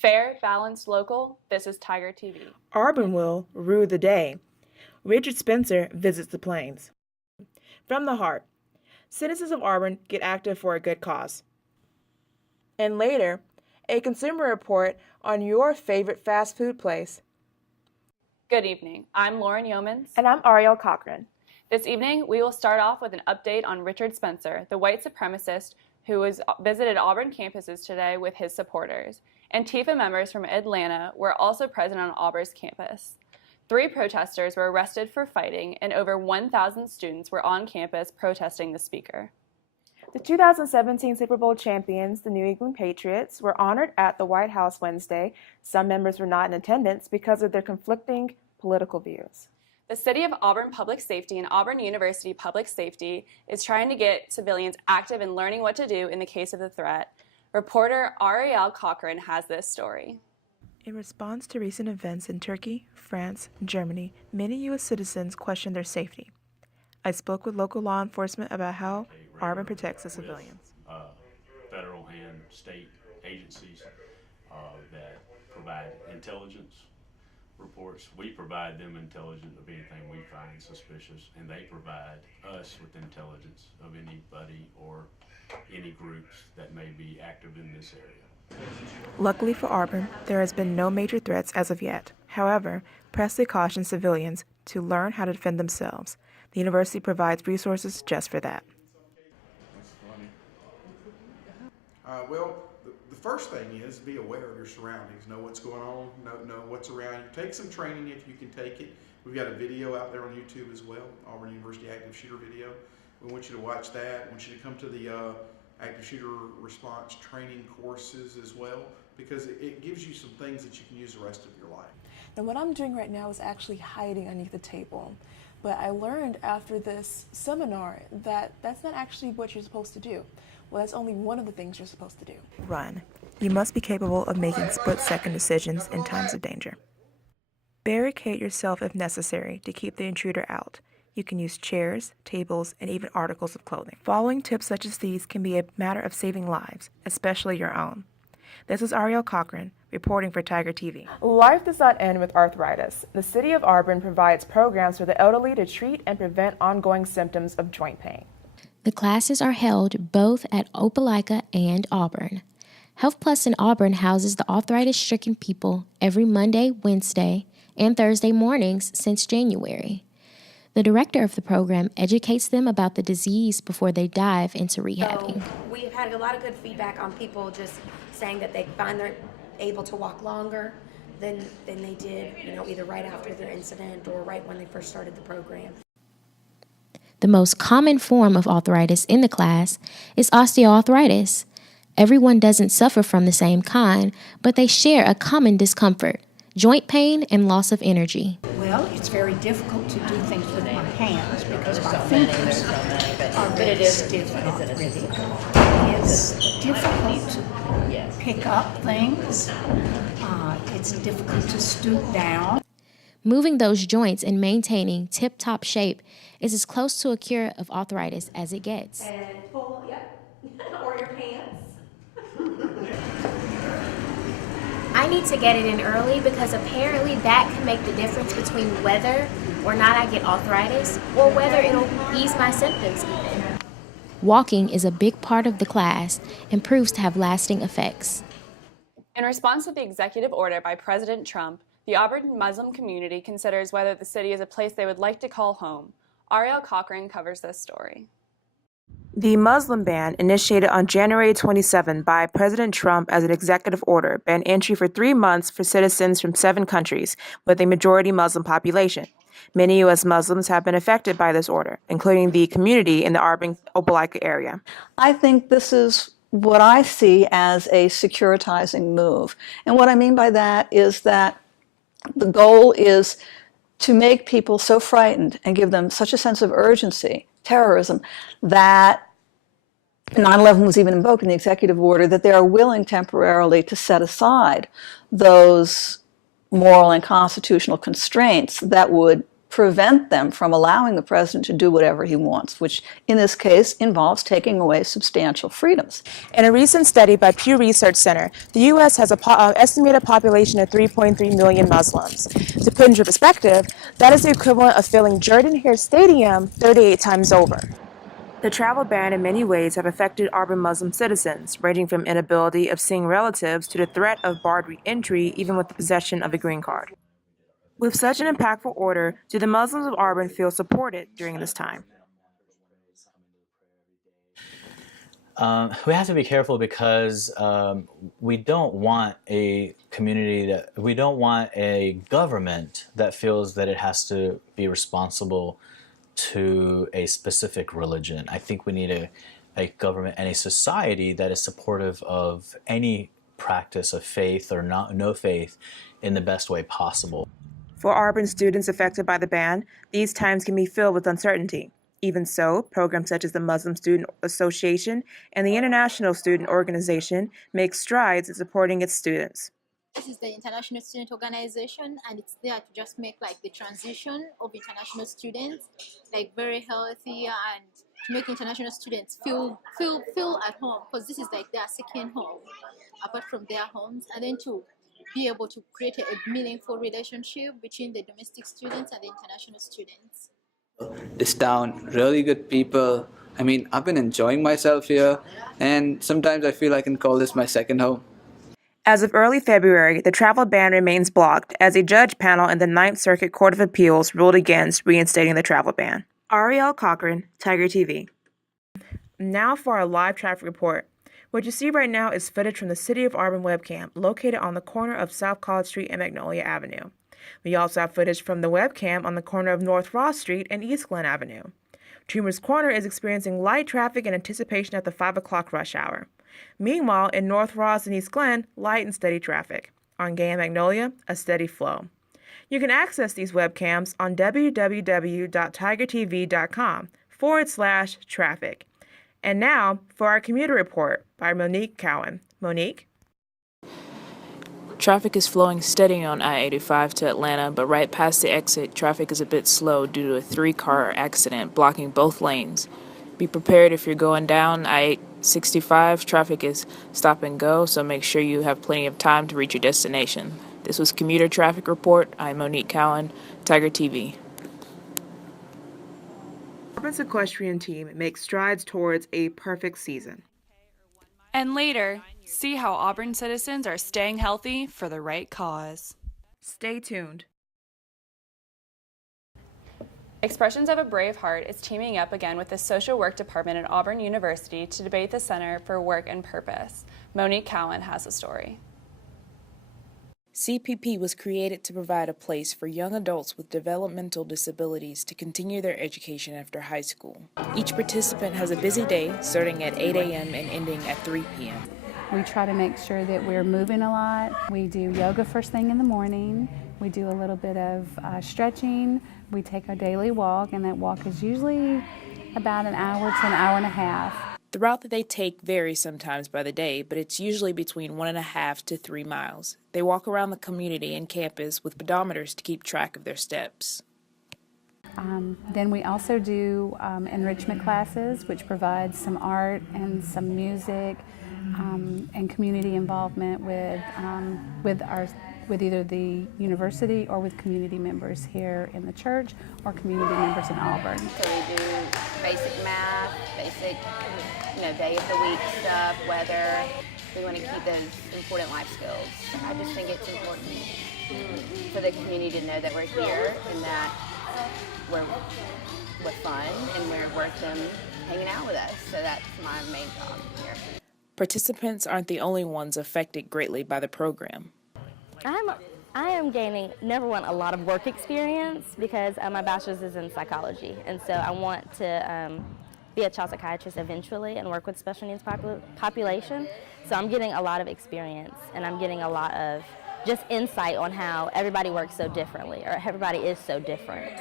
Fair, balanced, local, this is Tiger TV. Auburn will rue the day. Richard Spencer visits the Plains. From the heart, citizens of Auburn get active for a good cause. And later, a consumer report on your favorite fast food place. Good evening. I'm Lauren Yeomans. And I'm Ariel Cochran. This evening, we will start off with an update on Richard Spencer, the white supremacist who visited Auburn campuses today with his supporters. Antifa members from Atlanta were also present on Auburn's campus. 3 protesters were arrested for fighting, and over 1,000 students were on campus protesting the speaker. The 2017 Super Bowl champions, the New England Patriots, were honored at the White House Wednesday. Some members were not in attendance because of their conflicting political views. The City of Auburn Public Safety and Auburn University Public Safety is trying to get civilians active in learning what to do in the case of the threat. Reporter Ariel Cochran has this story. In response to recent events in Turkey, France, and Germany, many U.S. citizens question their safety. I spoke with local law enforcement about how Auburn protects the civilians. Federal and state agencies that provide intelligence reports. We provide them intelligence of anything we find suspicious, and they provide us with intelligence of anybody or any groups that may be active in this area. Luckily for Auburn, there has been no major threats as of yet. However, Presley cautions civilians to learn how to defend themselves. The university provides resources just for that. The first thing is be aware of your surroundings. Know what's going on, know what's around you. Take some training if you can take it. We've got a video out there on YouTube as well, Auburn University Active Shooter video. We want you to watch that. We want you to come to the active shooter response training courses as well, because it gives you some things that you can use the rest of your life. And what I'm doing right now is actually hiding underneath the table. But I learned after this seminar that that's not actually what you're supposed to do. Well, that's only one of the things you're supposed to do. Run. You must be capable of making split-second decisions in times of danger. Barricade yourself if necessary to keep the intruder out. You can use chairs, tables, and even articles of clothing. Following tips such as these can be a matter of saving lives, especially your own. This is Ariel Cochran, reporting for Tiger TV. Life does not end with arthritis. The City of Auburn provides programs for the elderly to treat and prevent ongoing symptoms of joint pain. The classes are held both at Opelika and Auburn. Health Plus in Auburn houses the arthritis-stricken people every Monday, Wednesday, and Thursday mornings since January. The director of the program educates them about the disease before they dive into rehabbing. So we've had a lot of good feedback on people just saying that they find they're able to walk longer than they did, either right after their incident or right when they first started the program. The most common form of arthritis in the class is osteoarthritis. Everyone doesn't suffer from the same kind, but they share a common discomfort: joint pain and loss of energy. Well, it's very difficult to do things with my hands because my fingers are very stiff and arthritic. It's difficult to pick up things. It's difficult to stoop down. Moving those joints and maintaining tip-top shape is as close to a cure of arthritis as it gets. And pull, or your pants. I need to get it in early because apparently that can make the difference between whether or not I get arthritis or whether it'll ease my symptoms even. Walking is a big part of the class and proves to have lasting effects. In response to the executive order by President Trump, the Auburn Muslim community considers whether the city is a place they would like to call home. Ariel Cochran covers this story. The Muslim ban, initiated on January 27 by President Trump as an executive order, banned entry for 3 months for citizens from 7 countries with a majority Muslim population. Many U.S. Muslims have been affected by this order, including the community in the Auburn-Opelika area. I think this is what I see as a securitizing move. And what I mean by that is that the goal is to make people so frightened and give them such a sense of urgency, terrorism, that 9/11 was even invoked in the executive order, that they are willing temporarily to set aside those moral and constitutional constraints that would prevent them from allowing the president to do whatever he wants, which in this case involves taking away substantial freedoms. In a recent study by Pew Research Center, the U.S. has an estimated population of 3.3 million Muslims. To put into perspective, that is the equivalent of filling Jordan-Hare Stadium 38 times over. The travel ban in many ways have affected Auburn Muslim citizens, ranging from inability of seeing relatives to the threat of barred re-entry even with the possession of a green card. With such an impactful order, do the Muslims of Auburn feel supported during this time? We have to be careful because we don't want a we don't want a government that feels that it has to be responsible to a specific religion. I think we need a government and a society that is supportive of any practice of faith or no faith in the best way possible. For Auburn students affected by the ban, these times can be filled with uncertainty. Even so, programs such as the Muslim Student Association and the International Student Organization make strides in supporting its students. This is the International Student Organization, and it's there to just make like the transition of international students like very healthy and to make international students feel at home, because this is like their second home apart from their homes, and then to be able to create a meaningful relationship between the domestic students and the international students. This town, really good people. I mean, I've been enjoying myself here, and sometimes I feel I can call this my second home. As of early February, the travel ban remains blocked as a judge panel in the Ninth Circuit Court of Appeals ruled against reinstating the travel ban. Ariel Cochran, Tiger TV. Now for our live traffic report. What you see right now is footage from the City of Auburn webcam located on the corner of South College Street and Magnolia Avenue. We also have footage from the webcam on the corner of North Ross Street and East Glen Avenue. Dreamers Corner is experiencing light traffic in anticipation at the 5 o'clock rush hour. Meanwhile, in North Ross and East Glen, light and steady traffic. On Gay and Magnolia, a steady flow. You can access these webcams on www.tigertv.com/traffic. And now for our commuter report by Monique Cowan. Monique? Traffic is flowing steady on I-85 to Atlanta, but right past the exit, traffic is a bit slow due to a 3-car accident blocking both lanes. Be prepared if you're going down I-65. Traffic is stop and go, so make sure you have plenty of time to reach your destination. This was Commuter Traffic Report. I'm Monique Cowan, Tiger TV. Auburn's equestrian team makes strides towards a perfect season. And later, see how Auburn citizens are staying healthy for the right cause. Stay tuned. Expressions of a Brave Heart is teaming up again with the Social Work Department at Auburn University to debate the Center for Work and Purpose. Monique Cowan has a story. CPP was created to provide a place for young adults with developmental disabilities to continue their education after high school. Each participant has a busy day starting at 8 a.m. and ending at 3 p.m. We try to make sure that we're moving a lot. We do yoga first thing in the morning. We do a little bit of stretching. We take our daily walk, and that walk is usually about an hour to an hour and a half. The route that they take varies sometimes by the day, but it's usually between 1.5 to 3 miles. They walk around the community and campus with pedometers to keep track of their steps. Then we also do enrichment classes, which provides some art and some music and community involvement with either the university or with community members here in the church or community members in Auburn. So we do basic math, basic day of the week stuff, weather. We want to keep those important life skills. I just think it's important for the community to know that we're here and that we're fun and we're worth them hanging out with us. So that's my main job here. Participants aren't the only ones affected greatly by the program. I am gaining, number one, a lot of work experience because my bachelor's is in psychology, and so I want to be a child psychiatrist eventually and work with special needs population. So I'm getting a lot of experience, and I'm getting a lot of just insight on how everybody works so differently, or everybody is so different.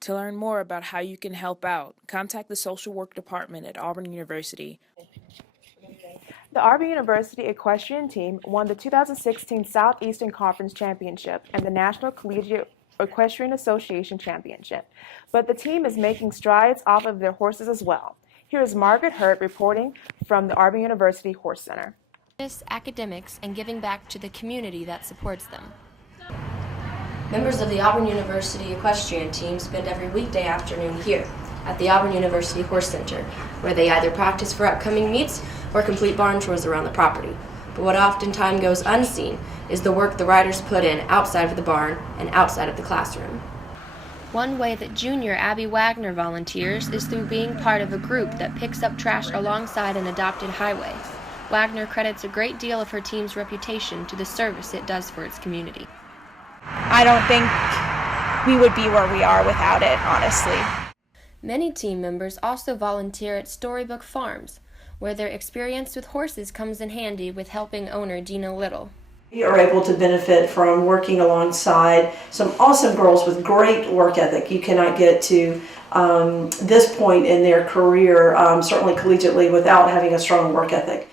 To learn more about how you can help out, contact the Social Work Department at Auburn University. The Auburn University equestrian team won the 2016 Southeastern Conference Championship and the National Collegiate Equestrian Association Championship, but the team is making strides off of their horses as well. Here is Margaret Hurt reporting from the Auburn University Horse Center. Academics and giving back to the community that supports them. Members of the Auburn University equestrian team spend every weekday afternoon here at the Auburn University Horse Center, where they either practice for upcoming meets or complete barn chores around the property. But what oftentimes goes unseen is the work the riders put in outside of the barn and outside of the classroom. One way that junior Abby Wagner volunteers is through being part of a group that picks up trash alongside an adopted highway. Wagner credits a great deal of her team's reputation to the service it does for its community. I don't think we would be where we are without it, honestly. Many team members also volunteer at Storybook Farms, where their experience with horses comes in handy with helping owner Dina Little. We are able to benefit from working alongside some awesome girls with great work ethic. You cannot get to this point in their career, certainly collegiately, without having a strong work ethic.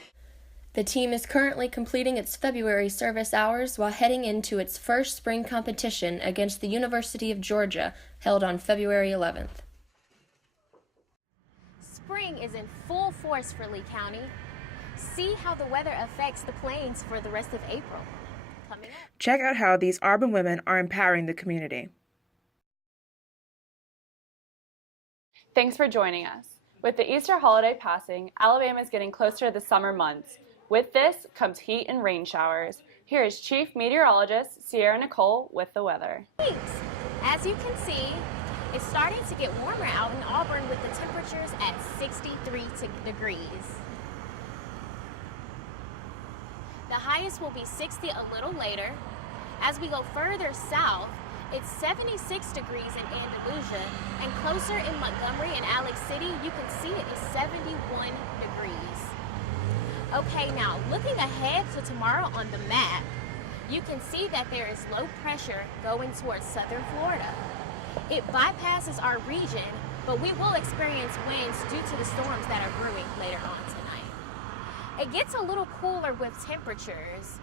The team is currently completing its February service hours while heading into its first spring competition against the University of Georgia, held on February 11th. Spring is in full force for Lee County. See how the weather affects the plains for the rest of April. Coming up. Check out how these Auburn women are empowering the community. Thanks for joining us. With the Easter holiday passing, Alabama is getting closer to the summer months. With this comes heat and rain showers. Here is Chief Meteorologist Sierra Nicole with the weather. Thanks. As you can see, it's starting to get warmer out in Auburn with the temperatures at 63 degrees. The highest will be 60 a little later. As we go further south, it's 76 degrees in Andalusia, and closer in Montgomery and Alex City, you can see it is 71 degrees. Okay, now looking ahead to tomorrow on the map, you can see that there is low pressure going towards southern Florida. It bypasses our region, but we will experience winds due to the storms that are brewing later on tonight. It gets a little cooler with temperatures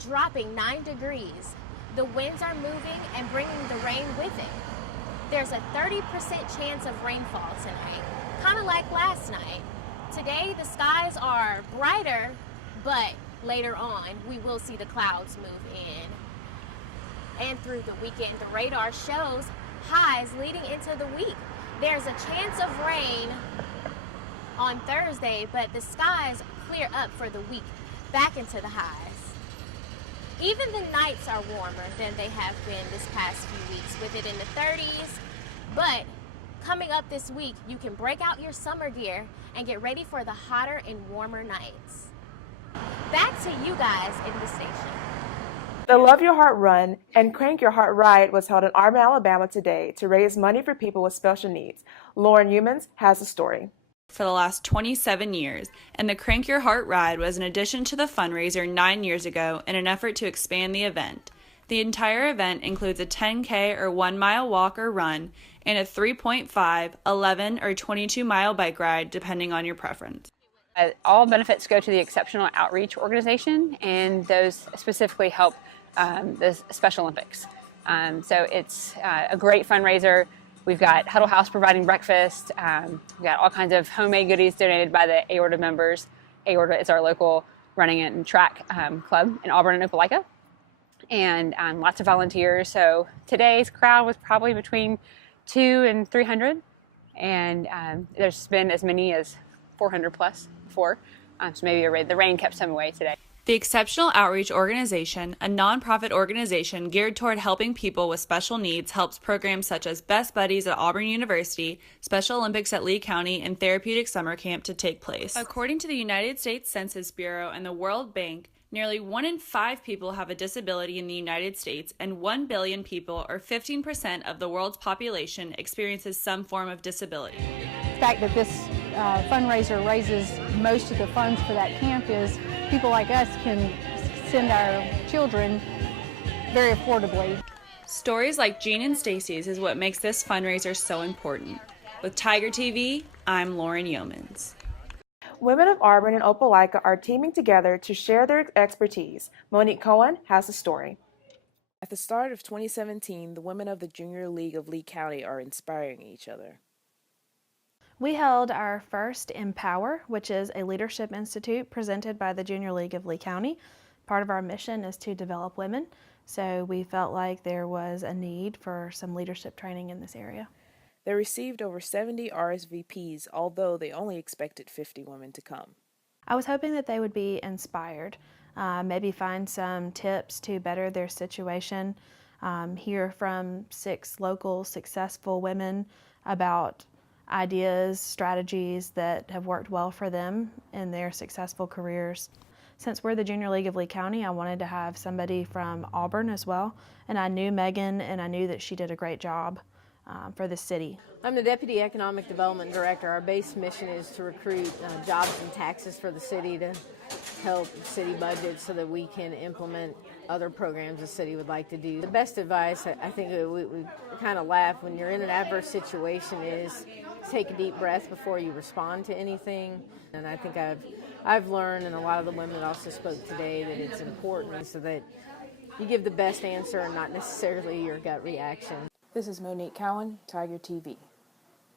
dropping 9 degrees. The winds are moving and bringing the rain with it. There's a 30% chance of rainfall tonight, kind of like last night. Today the skies are brighter, but later on we will see the clouds move in. And through the weekend, the radar shows highs leading into the week. There's a chance of rain on Thursday, but the skies clear up for the week, back into the highs. Even the nights are warmer than they have been this past few weeks, with it in the 30s. But coming up this week, you can break out your summer gear and get ready for the hotter and warmer nights. Back to you guys in the station. The Love Your Heart Run and Crank Your Heart Ride was held in Auburn, Alabama today to raise money for people with special needs. Lauren Humans has a story. For the last 27 years, and the Crank Your Heart Ride was an addition to the fundraiser 9 years ago in an effort to expand the event. The entire event includes a 10K or 1 mile walk or run and a 3.5, 11, or 22 mile bike ride, depending on your preference. All benefits go to the Exceptional Outreach Organization, and those specifically help the Special Olympics. So it's a great fundraiser. We've got Huddle House providing breakfast. We've got all kinds of homemade goodies donated by the Aorta members. Aorta is our local running and track club in Auburn and Opelika. And lots of volunteers. So today's crowd was probably between 200 and 300. And there's been as many as 400 plus before. So maybe the rain kept some away today. The Exceptional Outreach Organization, a nonprofit organization geared toward helping people with special needs, helps programs such as Best Buddies at Auburn University, Special Olympics at Lee County, and Therapeutic Summer Camp to take place. According to the United States Census Bureau and the World Bank, nearly 1 in 5 people have a disability in the United States, and 1 billion people, or 15% of the world's population, experiences some form of disability. The fact that this fundraiser raises most of the funds for that camp is people like us can send our children very affordably. Stories like Jean and Stacy's is what makes this fundraiser so important. With Tiger TV, I'm Lauren Yeomans. Women of Auburn and Opelika are teaming together to share their expertise. Monique Cohen has the story. At the start of 2017, the women of the Junior League of Lee County are inspiring each other. We held our first Empower, which is a leadership institute presented by the Junior League of Lee County. Part of our mission is to develop women, so we felt like there was a need for some leadership training in this area. They received over 70 RSVPs, although they only expected 50 women to come. I was hoping that they would be inspired, maybe find some tips to better their situation, hear from 6 local successful women about ideas, strategies that have worked well for them in their successful careers. Since we're the Junior League of Lee County, I wanted to have somebody from Auburn as well, and I knew Megan and I knew that she did a great job for the city. I'm the Deputy Economic Development Director. Our base mission is to recruit jobs and taxes for the city to help city budget so that we can implement other programs the city would like to do. The best advice, I think we kind of laugh when you're in an adverse situation, is take a deep breath before you respond to anything. And I think I've learned, and a lot of the women that also spoke today, that it's important so that you give the best answer and not necessarily your gut reaction. This is Monique Cowan, Tiger TV.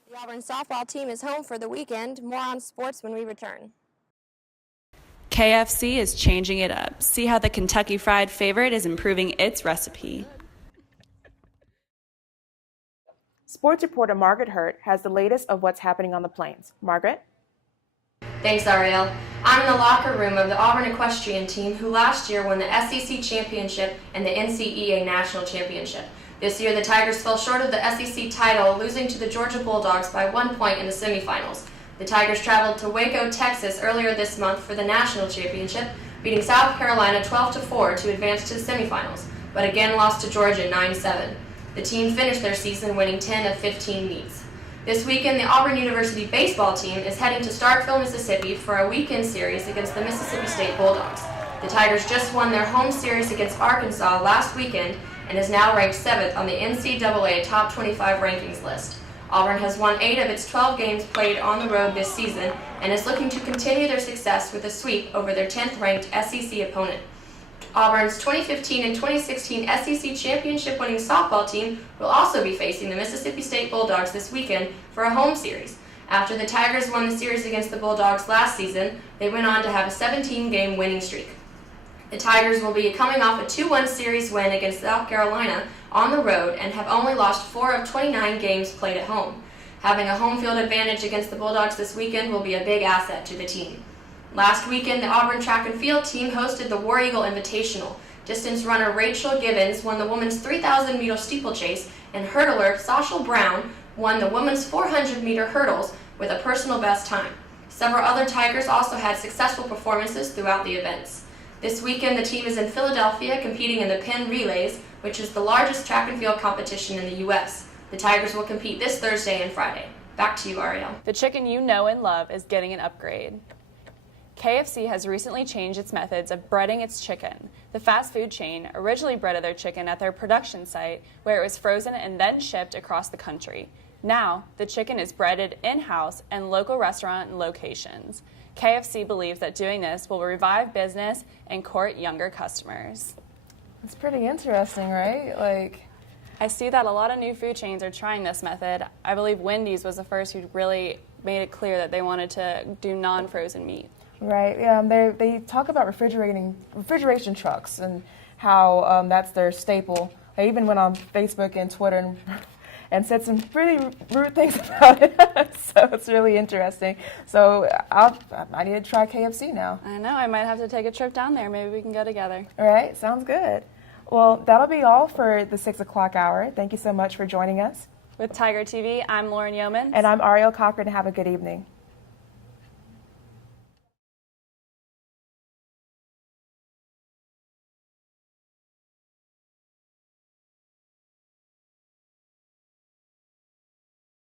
The Auburn softball team is home for the weekend. More on sports when we return. KFC is changing it up. See how the Kentucky Fried Favorite is improving its recipe. Sports reporter Margaret Hurt has the latest of what's happening on the Plains. Margaret? Thanks, Ariel. I'm in the locker room of the Auburn equestrian team, who last year won the SEC Championship and the NCEA National Championship. This year, the Tigers fell short of the SEC title, losing to the Georgia Bulldogs by 1 point in the semifinals. The Tigers traveled to Waco, Texas earlier this month for the national championship, beating South Carolina 12-4 to advance to the semifinals, but again lost to Georgia 9-7. The team finished their season winning 10 of 15 meets. This weekend, the Auburn University baseball team is heading to Starkville, Mississippi for a weekend series against the Mississippi State Bulldogs. The Tigers just won their home series against Arkansas last weekend and is now ranked 7th on the NCAA Top 25 rankings list. Auburn has won 8 of its 12 games played on the road this season and is looking to continue their success with a sweep over their 10th-ranked SEC opponent. Auburn's 2015 and 2016 SEC championship-winning softball team will also be facing the Mississippi State Bulldogs this weekend for a home series. After the Tigers won the series against the Bulldogs last season, they went on to have a 17-game winning streak. The Tigers will be coming off a 2-1 series win against South Carolina on the road and have only lost 4 of 29 games played at home. Having a home field advantage against the Bulldogs this weekend will be a big asset to the team. Last weekend, the Auburn track and field team hosted the War Eagle Invitational. Distance runner Rachel Gibbons won the women's 3,000-meter steeplechase, and hurdler Sashel Brown won the women's 400-meter hurdles with a personal best time. Several other Tigers also had successful performances throughout the events. This weekend, the team is in Philadelphia competing in the Penn Relays, which is the largest track and field competition in the U.S. The Tigers will compete this Thursday and Friday. Back to you, Ariel. The chicken you know and love is getting an upgrade. KFC has recently changed its methods of breading its chicken. The fast food chain originally breaded their chicken at their production site, where it was frozen and then shipped across the country. Now, the chicken is breaded in-house in local restaurant locations. KFC believes that doing this will revive business and court younger customers. It's pretty interesting, right? I see that a lot of new food chains are trying this method. I believe Wendy's was the first who really made it clear that they wanted to do non-frozen meat. Right. Yeah. They talk about refrigeration trucks and how that's their staple. I even went on Facebook and Twitter and said some pretty rude things about it. So it's really interesting. So I need to try KFC now. I know. I might have to take a trip down there. Maybe we can go together. All right. Sounds good. Well, that'll be all for the 6 o'clock hour. Thank you so much for joining us. With Tiger TV, I'm Lauren Yeoman. And I'm Ariel Cochran. Have a good evening.